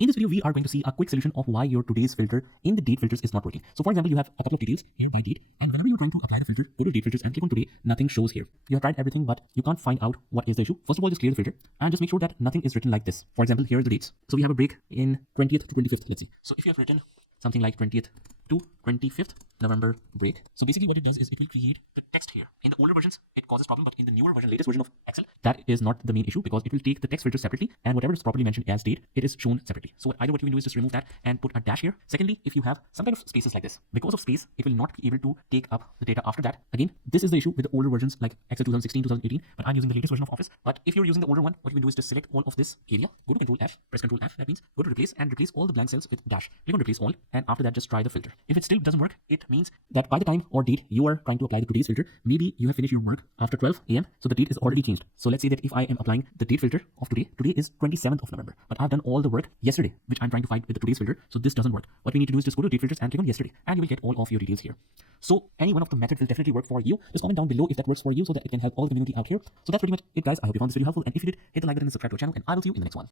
In this video, we are going to see a quick solution of why your today's filter in the date filters is not working. So for example, you have a couple of details here by date, and whenever you're trying to apply the filter, go to date filters and click on today, nothing shows here. You have tried everything, but you can't find out what is the issue. First of all, just clear the filter and just make sure that nothing is written like this. For example, here are the dates. So we have a break in 20th to 25th, let's see. So if you have written something like 20th to 25th November break. So basically what it does is it will create the text here. In the older versions, it causes problem, but in the newer version, latest version of Excel, that is not the main issue because it will take the text filter separately and whatever is properly mentioned as date, it is shown separately. So either what you can do is just remove that and put a dash here. Secondly, if you have some kind of spaces like this, because of space, it will not be able to take up the data after that. Again, this is the issue with the older versions like Excel 2016, 2018, but I'm using the latest version of Office. But if you're using the older one, what you can do is just select all of this area, go to Control F, press Control F, that means go to replace and replace all the blank cells with dash. Click on replace all, and after that, just try the filter. If it still doesn't work, it means that by the time or date you are trying to apply the today's filter, maybe you have finished your work after 12 a.m. So the date is already changed. So let's say that if I am applying the date filter of today is 27th of November, but I've done all the work yesterday, which I'm trying to find with the today's filter. So this doesn't work. What we need to do is just go to date filters and click on yesterday, and you will get all of your details here. So any one of the methods will definitely work for you. Just comment down below if that works for you so that it can help all the community out here. So that's pretty much it, guys. I hope you found this video helpful, and if you did, hit the like button and subscribe to our channel, and I will see you in the next one.